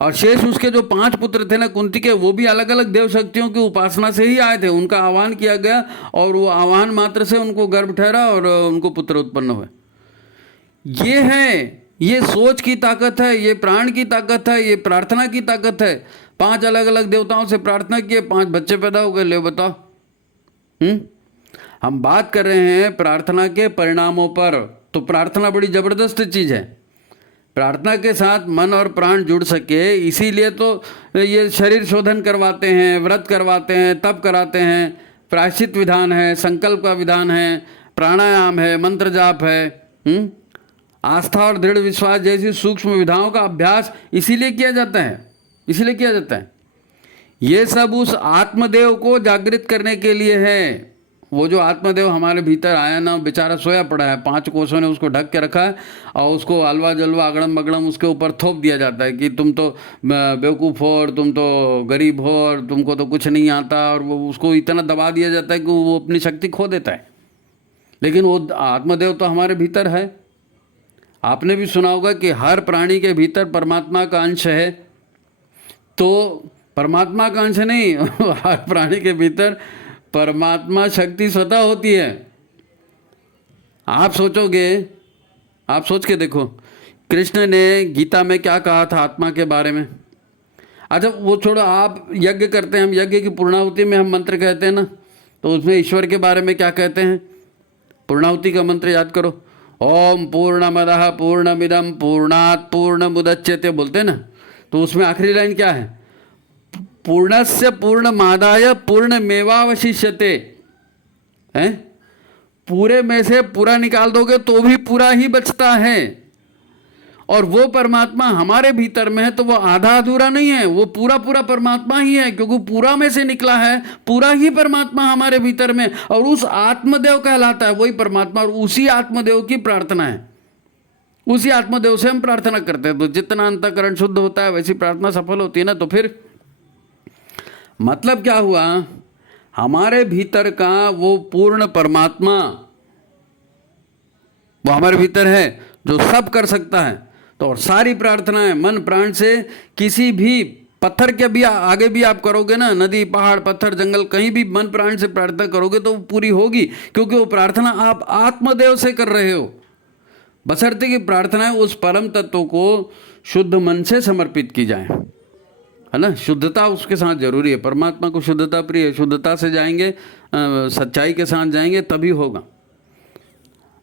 और शेष उसके जो 5 पुत्र थे ना कुंती के, वो भी अलग अलग देव शक्तियों की उपासना से ही आए थे। उनका आह्वान किया गया और वो आह्वान मात्र से उनको गर्भ ठहरा और उनको पुत्र उत्पन्न हुए। ये है, ये सोच की ताकत है, ये प्राण की ताकत है, ये प्रार्थना की ताकत है। 5 अलग अलग देवताओं से प्रार्थना किए, 5 बच्चे पैदा हो गए। ले बताओ, हम बात कर रहे हैं प्रार्थना के परिणामों पर। तो प्रार्थना बड़ी जबरदस्त चीज है, प्रार्थना के साथ मन और प्राण जुड़ सके, इसीलिए तो ये शरीर शोधन करवाते हैं, व्रत करवाते हैं, तप कराते हैं, प्रायश्चित विधान है, संकल्प का विधान है, प्राणायाम है, मंत्र जाप है, आस्था और दृढ़ विश्वास जैसी सूक्ष्म विधाओं का अभ्यास इसीलिए किया जाता है, इसलिए किया जाता है। ये सब उस आत्मदेव को जागृत करने के लिए है। वो जो आत्मदेव हमारे भीतर आया ना, बेचारा सोया पड़ा है, 5 कोसों ने उसको ढक के रखा है और उसको अलवा जलवा अगड़म बगड़म उसके ऊपर थोप दिया जाता है कि तुम तो बेवकूफ़ हो और तुम तो गरीब हो और तुमको तो कुछ नहीं आता, और वो उसको इतना दबा दिया जाता है कि वो अपनी शक्ति खो देता है। लेकिन वो आत्मदेव तो हमारे भीतर है। आपने भी सुना होगा कि हर प्राणी के भीतर परमात्मा का अंश है। तो परमात्मा का अंश नहीं हर प्राणी के भीतर परमात्मा शक्ति स्वतः होती है। आप सोचोगे, आप सोच के देखो, कृष्ण ने गीता में क्या कहा था आत्मा के बारे में। अच्छा वो छोड़ो, आप यज्ञ करते हैं, हम यज्ञ की पूर्णाहुति में हम मंत्र कहते हैं ना, तो उसमें ईश्वर के बारे में क्या कहते हैं? पूर्णाहुति का मंत्र याद करो, ओम पूर्णमदः पूर्णमिदं पूर्णात् पूर्णमुदच्यते बोलते हैं ना। तो उसमें आखिरी लाइन क्या है? पूर्णस्य पूर्णमादाय पूर्णमेवावशिष्यते। हैं? पूरे में से पूरा निकाल दोगे तो भी पूरा ही बचता है। और वो परमात्मा हमारे भीतर में है तो वो आधा अधूरा नहीं है, वो पूरा पूरा परमात्मा ही है, क्योंकि पूरा में से निकला है, पूरा ही परमात्मा हमारे भीतर में। और उस आत्मदेव कहलाता है वही परमात्मा, और उसी आत्मदेव की प्रार्थना है, उसी आत्मदेव से हम प्रार्थना करते हैं। तो जितना अंतःकरण शुद्ध होता है वैसी प्रार्थना सफल होती है ना। तो फिर मतलब क्या हुआ? हमारे भीतर का वो पूर्ण परमात्मा वो हमारे भीतर है जो सब कर सकता है। तो और सारी प्रार्थनाएं मन प्राण से, किसी भी पत्थर के भी आगे भी आप करोगे ना, नदी पहाड़ पत्थर जंगल कहीं भी मन प्राण से प्रार्थना करोगे तो वो पूरी होगी, क्योंकि वो प्रार्थना आप आत्मदेव से कर रहे हो। बशर्ते कि प्रार्थनाएं उस परम तत्व को शुद्ध मन से समर्पित की जाए, है ना। शुद्धता उसके साथ जरूरी है। परमात्मा को शुद्धता प्रिय है, शुद्धता से जाएंगे, सच्चाई के साथ जाएंगे तभी होगा।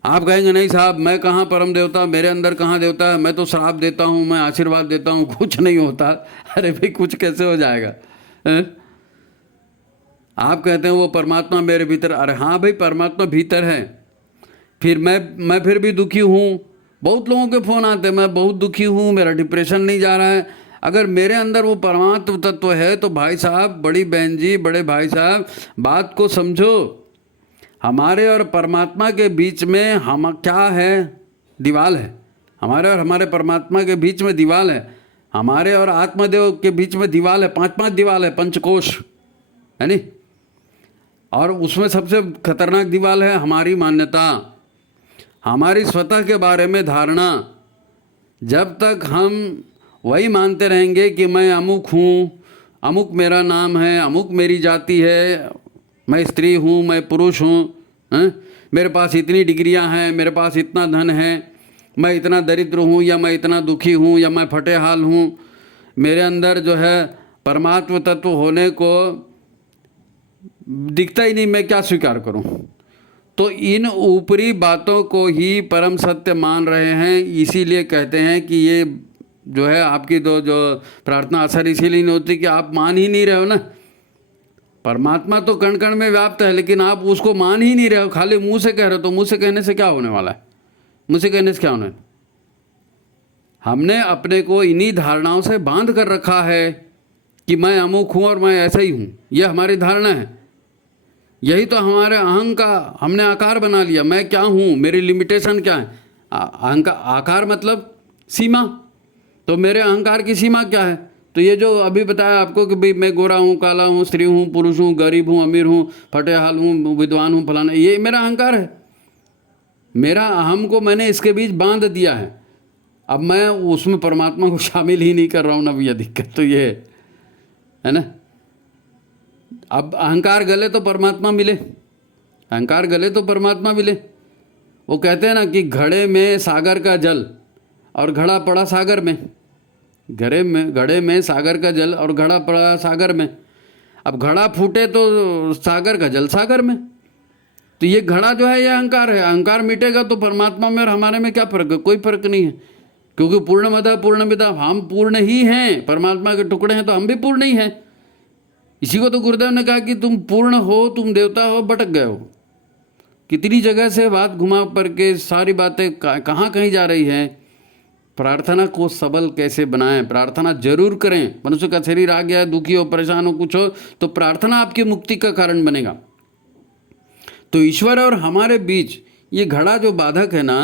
आप कहेंगे नहीं साहब मैं कहाँ परम देवता, मेरे अंदर कहाँ देवता है, मैं तो श्राप देता हूँ, मैं आशीर्वाद देता हूँ, कुछ नहीं होता। अरे भाई कुछ कैसे हो जाएगा? आप कहते हैं वो परमात्मा मेरे भीतर, अरे हाँ भाई परमात्मा भीतर है। फिर मैं फिर भी दुखी हूँ। बहुत लोगों के फ़ोन आते हैं मैं बहुत दुखी हूँ, मेरा डिप्रेशन नहीं जा रहा है। अगर मेरे अंदर वो परमात्म तत्व है तो भाई साहब, बड़ी बहन जी, बड़े भाई साहब, बात को समझो। हमारे और परमात्मा के बीच में हम क्या है? दीवाल है। हमारे और हमारे परमात्मा के बीच में दीवाल है। हमारे और आत्मदेव के बीच में दीवाल है, 5 दीवाल है, पंचकोश है नी। और उसमें सबसे खतरनाक दीवाल है हमारी मान्यता, हमारी स्वतः के बारे में धारणा। जब तक हम वही मानते रहेंगे कि मैं अमुक हूँ, अमुक मेरा नाम है, अमुक मेरी जाति है, मैं स्त्री हूँ, मैं पुरुष हूँ, मेरे पास इतनी डिग्रियाँ हैं, मेरे पास इतना धन है, मैं इतना दरिद्र हूँ या मैं इतना दुखी हूँ या मैं फटे हाल हूँ, मेरे अंदर जो है परमात्म तत्व होने को दिखता ही नहीं, मैं क्या स्वीकार करूँ? तो इन ऊपरी बातों को ही परम सत्य मान रहे हैं। इसीलिए कहते हैं कि ये जो है आपकी जो प्रार्थना असर इसीलिए नहीं होती कि आप मान ही नहीं रहे हो ना। परमात्मा तो कण कण में व्याप्त है, लेकिन आप उसको मान ही नहीं रहे हो, खाली मुंह से कह रहे हो। तो मुंह से कहने से क्या होने वाला है? मुंह से कहने से क्या होने? हमने अपने को इन्हीं धारणाओं से बांध कर रखा है कि मैं अमुक हूँ और मैं ऐसा ही हूँ। यह हमारी धारणा है। यही तो हमारे अहंग का हमने आकार बना लिया। मैं क्या हूँ, मेरी लिमिटेशन क्या है? अहंकार, आकार मतलब सीमा। तो मेरे अहंकार की सीमा क्या है? तो ये जो अभी बताया आपको कि भाई मैं गोरा हूँ, काला हूँ, स्त्री हूँ, पुरुष हूँ, गरीब हूँ, अमीर हूँ, फटे हाल हूँ, विद्वान हूँ, फलाना, ये मेरा अहंकार है। मेरा अहम को मैंने इसके बीच बांध दिया है। अब मैं उसमें परमात्मा को शामिल ही नहीं कर रहा हूँ ना भैया, दिक्कत तो ये है ना। अब अहंकार गले तो परमात्मा मिले, अहंकार गले तो परमात्मा मिले। वो कहते हैं ना कि घड़े में सागर का जल और घड़ा पड़ा सागर में, घड़े में सागर का जल और घड़ा पड़ा सागर में। अब घड़ा फूटे तो सागर का जल सागर में। तो ये घड़ा जो है ये अहंकार है। अहंकार मिटेगा तो परमात्मा में और हमारे में क्या फर्क है? कोई फर्क नहीं है, क्योंकि पूर्णमदः पूर्णमिदं, हम पूर्ण ही हैं। परमात्मा के टुकड़े हैं तो हम भी पूर्ण ही हैं। इसी को तो गुरुदेव ने कहा कि तुम पूर्ण हो, तुम देवता हो, भटक गए हो। कितनी जगह से बात घुमा पर के सारी बातें कहाँ कहीं जा रही हैं। प्रार्थना को सबल कैसे बनाएं? प्रार्थना जरूर करें। मनुष्य का शरीर आ गया, दुखी हो, परेशान हो, कुछ हो, तो प्रार्थना आपकी मुक्ति का कारण बनेगा। तो ईश्वर और हमारे बीच ये घड़ा जो बाधक है ना,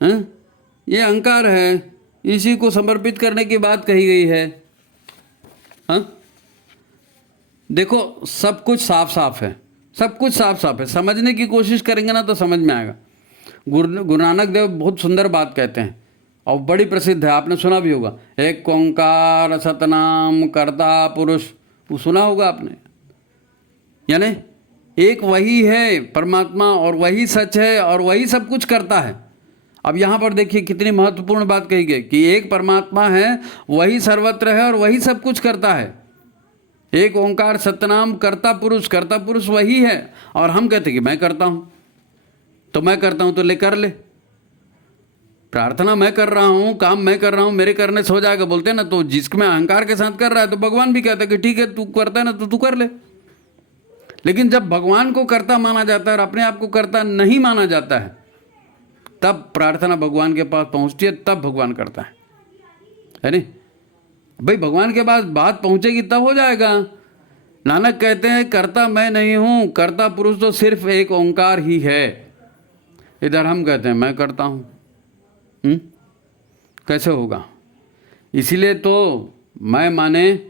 ये अहंकार है, इसी को समर्पित करने की बात कही गई है। हाँ, देखो सब कुछ साफ साफ है, सब कुछ साफ साफ है। समझने की कोशिश करेंगे ना तो समझ में आएगा। गुरु नानक देव बहुत सुंदर बात कहते हैं और बड़ी प्रसिद्ध है, आपने सुना भी होगा, एक ओंकार सतनाम कर्ता पुरुष, वो सुना होगा आपने। यानी एक वही है परमात्मा और वही सच है और वही सब कुछ करता है। अब यहाँ पर देखिए कितनी महत्वपूर्ण बात कही गई कि एक परमात्मा है, वही सर्वत्र है और वही सब कुछ करता है। एक ओंकार सतनाम कर्ता पुरुष वही है। और हम कहते हैं कि मैं करता हूँ, तो मैं करता हूँ तो ले कर ले, प्रार्थना मैं कर रहा हूँ, काम मैं कर रहा हूँ, मेरे करने से हो जाएगा बोलते हैं ना। तो जिसमें अहंकार के साथ कर रहा है तो भगवान भी कहते हैं कि ठीक है तू करता है ना तो तू कर ले। लेकिन जब भगवान को करता माना जाता है और अपने आप को करता नहीं माना जाता है, तब प्रार्थना भगवान के पास पहुँचती है, तब भगवान करता है नहीं भाई। भगवान के पास बात पहुँचेगी तब हो जाएगा। नानक कहते हैं करता मैं नहीं हूँ, करता पुरुष तो सिर्फ एक ओंकार ही है। इधर हम कहते हैं मैं करता हूँ, कैसे होगा? इसीलिए तो मैं माने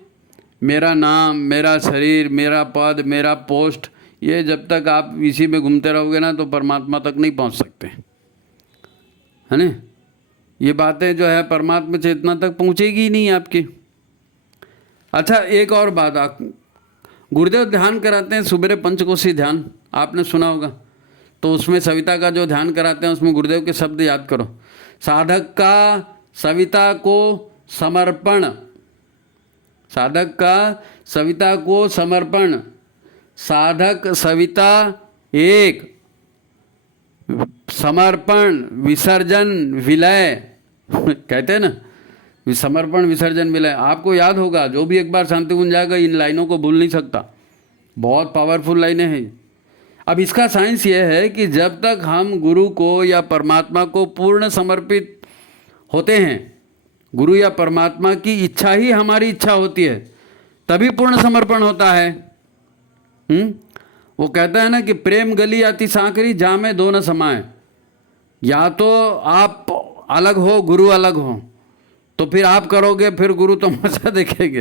मेरा नाम, मेरा शरीर, मेरा पद, मेरा पोस्ट, ये जब तक आप इसी में घूमते रहोगे ना तो परमात्मा तक नहीं पहुंच सकते, है ना। ये बातें जो है परमात्मा चेतना तक पहुंचेगी ही नहीं आपकी। अच्छा, एक और बात, गुरुदेव ध्यान कराते हैं सुबेरे पंचकोशी ध्यान, आपने सुना होगा। तो उसमें सविता का जो ध्यान कराते हैं उसमें गुरुदेव के शब्द याद करो। साधक का सविता को समर्पण, साधक का सविता को समर्पण, साधक सविता एक, समर्पण विसर्जन विलय कहते हैं ना, समर्पण विसर्जन विलय। आपको याद होगा, जो भी एक बार शांति कुंज जाएगा इन लाइनों को भूल नहीं सकता, बहुत पावरफुल लाइनें हैं। अब इसका साइंस ये है कि जब तक हम गुरु को या परमात्मा को पूर्ण समर्पित होते हैं, गुरु या परमात्मा की इच्छा ही हमारी इच्छा होती है, तभी पूर्ण समर्पण होता है। वो कहता है ना कि प्रेम गली अति सांकरी, जामे दो न समाए। या तो आप अलग हो, गुरु अलग हो, तो फिर आप करोगे, फिर गुरु तमाशा देखेंगे,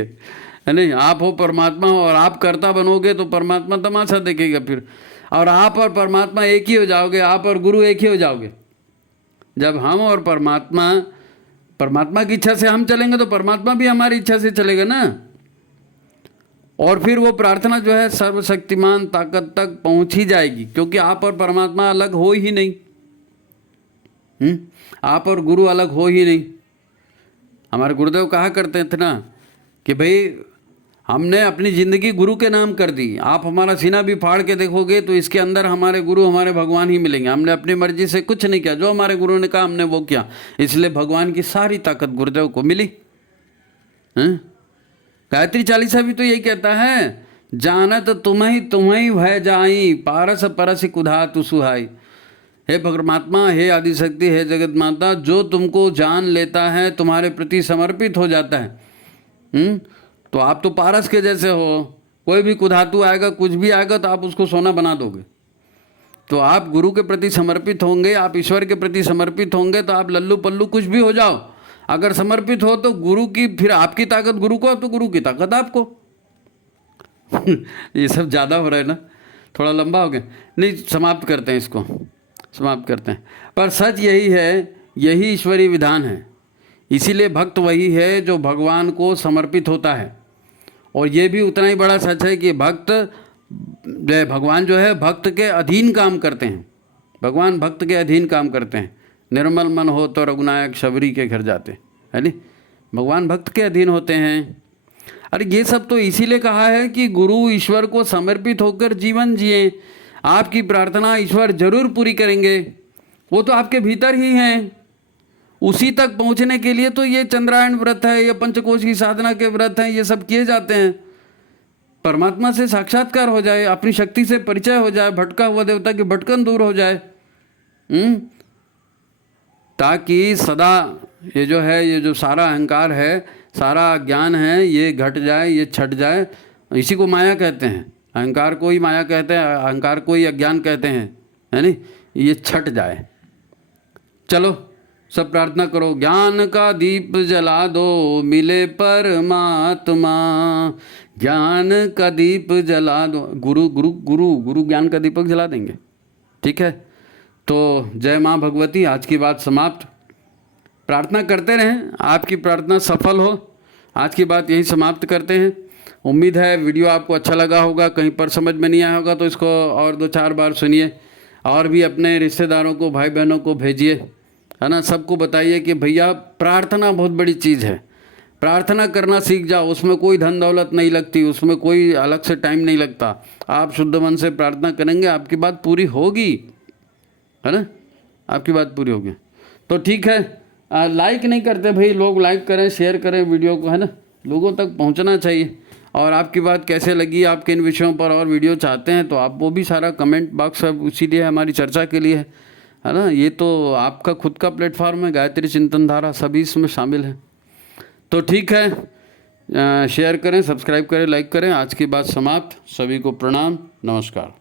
है नहीं। आप हो परमात्मा हो और आप कर्ता बनोगे तो परमात्मा तमाशा देखेगा फिर। और आप और परमात्मा एक ही हो जाओगे, आप और गुरु एक ही हो जाओगे। जब हम और परमात्मा की इच्छा से हम चलेंगे तो परमात्मा भी हमारी इच्छा से चलेगा ना। और फिर वो प्रार्थना जो है सर्वशक्तिमान ताकत तक पहुंच ही जाएगी, क्योंकि आप और परमात्मा अलग हो ही नहीं, आप और गुरु अलग हो ही नहीं। हमारे गुरुदेव कहा करते थे ना कि भाई हमने अपनी ज़िंदगी गुरु के नाम कर दी। आप हमारा सीना भी फाड़ के देखोगे तो इसके अंदर हमारे गुरु, हमारे भगवान ही मिलेंगे। हमने अपनी मर्जी से कुछ नहीं किया, जो हमारे गुरु ने कहा हमने वो किया, इसलिए भगवान की सारी ताकत गुरुदेव को मिली। गायत्री चालीसा भी तो यही कहता है, जानत तुम्हें भय जाई, पारस परस कुधा तु सुहाई। हे परमात्मा, हे आदि शक्ति, हे जगत माता, जो तुमको जान लेता है, तुम्हारे प्रति समर्पित हो जाता है, तो आप तो पारस के जैसे हो। कोई भी कुधातु आएगा, कुछ भी आएगा तो आप उसको सोना बना दोगे। तो आप गुरु के प्रति समर्पित होंगे, आप ईश्वर के प्रति समर्पित होंगे, तो आप लल्लू पल्लू कुछ भी हो जाओ, अगर समर्पित हो तो गुरु की, फिर आपकी ताकत गुरु को, तो गुरु की ताकत आपको। ये सब ज़्यादा हो रहा है ना, थोड़ा लंबा हो गया, नहीं समाप्त करते हैं इसको, समाप्त करते हैं। पर सच यही है, यही ईश्वरीय विधान है। इसीलिए भक्त वही है जो भगवान को समर्पित होता है। और ये भी उतना ही बड़ा सच है कि भगवान जो है भक्त के अधीन काम करते हैं। भगवान भक्त के अधीन काम करते हैं। निर्मल मन हो तो रघुनायक शबरी के घर जाते, है नी। भगवान भक्त के अधीन होते हैं। अरे ये सब तो इसीलिए कहा है कि गुरु ईश्वर को समर्पित होकर जीवन जिए। आपकी प्रार्थना ईश्वर जरूर पूरी करेंगे, वो तो आपके भीतर ही हैं। उसी तक पहुंचने के लिए तो ये चंद्रायण व्रत है, ये पंचकोश की साधना के व्रत हैं, ये सब किए जाते हैं। परमात्मा से साक्षात्कार हो जाए, अपनी शक्ति से परिचय हो जाए, भटका हुआ देवता की भटकन दूर हो जाए, ताकि सदा ये जो है, ये जो सारा अहंकार है, सारा ज्ञान है, ये घट जाए, ये छट जाए। इसी को माया कहते हैं, अहंकार को ही माया कहते हैं, अहंकार को ही अज्ञान कहते हैं, है नी। ये छट जाए। चलो सब प्रार्थना करो, ज्ञान का दीप जला दो, मिले परमात्मा, ज्ञान का दीप जला दो। गुरु गुरु गुरु गुरु ज्ञान का दीपक जला देंगे। ठीक है, तो जय माँ भगवती। आज की बात समाप्त। प्रार्थना करते रहें, आपकी प्रार्थना सफल हो। आज की बात यही समाप्त करते हैं। उम्मीद है वीडियो आपको अच्छा लगा होगा, कहीं पर समझ में नहीं आया होगा तो इसको और 2-4 बार सुनिए, और भी अपने रिश्तेदारों को, भाई बहनों को भेजिए, है ना। सबको बताइए कि भैया प्रार्थना बहुत बड़ी चीज़ है, प्रार्थना करना सीख जाओ। उसमें कोई धन दौलत नहीं लगती, उसमें कोई अलग से टाइम नहीं लगता। आप शुद्ध मन से प्रार्थना करेंगे, आपकी बात पूरी होगी, है ना, आपकी बात पूरी होगी। तो ठीक है, लाइक नहीं करते भाई लोग, लाइक करें, शेयर करें वीडियो को, है ना, लोगों तक पहुंचना चाहिए। और आपकी बात कैसे लगी, आप किन विषयों पर और वीडियो चाहते हैं, तो आप वो भी सारा कमेंट बॉक्स है, इसीलिए हमारी चर्चा के लिए है ना। ये तो आपका खुद का प्लेटफॉर्म है, गायत्री चिंतन धारा, सभी इसमें शामिल है। तो ठीक है, शेयर करें, सब्सक्राइब करें, लाइक करें। आज की बात समाप्त। सभी को प्रणाम, नमस्कार।